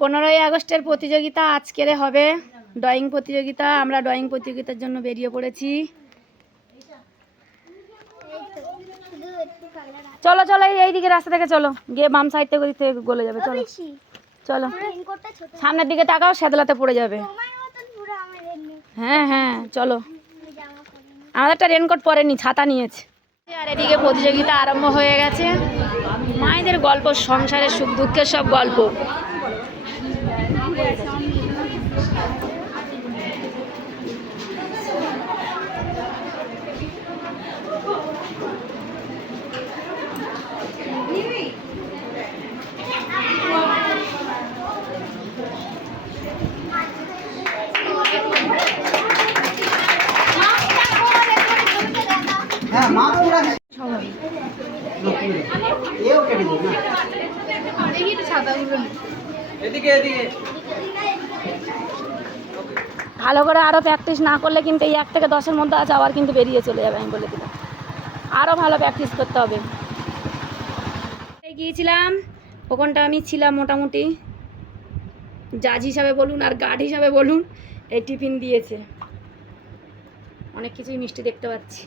পনেরোই আগস্টের প্রতিযোগিতা আজকেরে হবে। ড্রয়িং প্রতিযোগিতা আমরা ড্রয়িং প্রতিযোগিতার জন্য বেরিয়ে পড়েছি। চলো চলো এই- দিকে রাস্তা থেকে চলো। গিয়ে বাম সাইড থেকে থেকে গলে যাবে চলো। চলো। সামনের দিকে তাকাও সেদলাতে পড়ে যাবে। হ্যাঁ হ্যাঁ চলো। আমাদেরটা রেনকোট পরেনি ছাতা নিয়েছে। আর এদিকে প্রতিযোগিতা আরম্ভ হয়ে গেছে। মায়েদের গল্প সংসারের সুখ দুঃখের সব গল্প হ্যাঁ মা তো ওরা এও কেটে দিন না এদিকে এদিকে ভালো করে আরও প্র্যাকটিস না করলে কিন্তু এই এক থেকে দশের মধ্যে আছে আবার কিন্তু বেরিয়ে চলে যাবে আমি বলে দিলাম। আরও ভালো প্র্যাকটিস করতে হবে। গিয়েছিলাম ওখানটা আমি ছিলাম মোটামুটি। জাজ হিসাবে বলুন আর গার্ড হিসাবে বলুন এই টিফিন দিয়েছে। অনেক কিছুই মিষ্টি দেখতে পাচ্ছি।